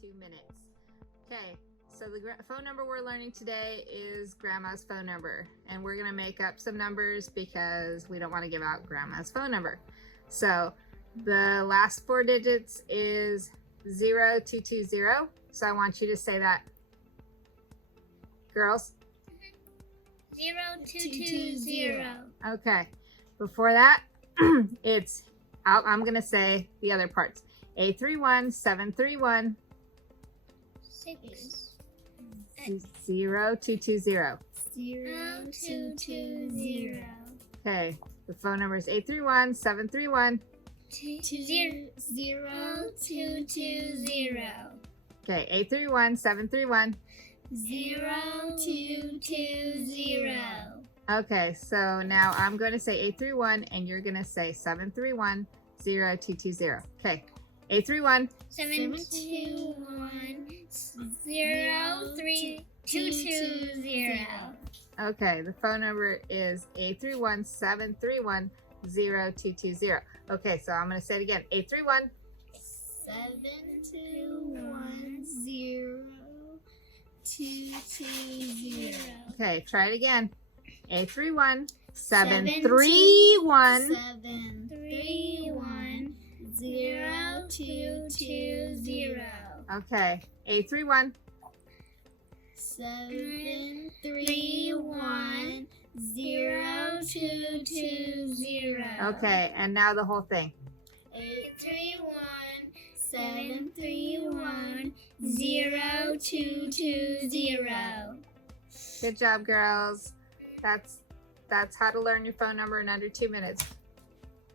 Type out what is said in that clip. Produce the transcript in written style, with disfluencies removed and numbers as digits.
2 minutes. Okay, so the phone number we're learning today is Grandma's phone number. And we're gonna make up some numbers because we don't wanna give out Grandma's phone number. So the last 4 digits is 0220. So I want you to say that. Girls? 0220. Okay, before that, I'm gonna say the other parts. 831-731. 6. 0220. 0220. Okay, the phone number is 831-731. 0220. Okay, 831-731. 0220. Okay, so now I'm going to say 831 and you're going to say 731-0220. Okay, 831. 721-03-220. Okay, the phone number is 831-731-0220. Okay, so I'm going to say it again. 831. 721-0220. Okay, try it again. 831-731. 731-0220. Okay, 831. 731-0220. Okay, and now the whole thing. 831-731-0220. Good job, girls. That's how to learn your phone number in under 2 minutes.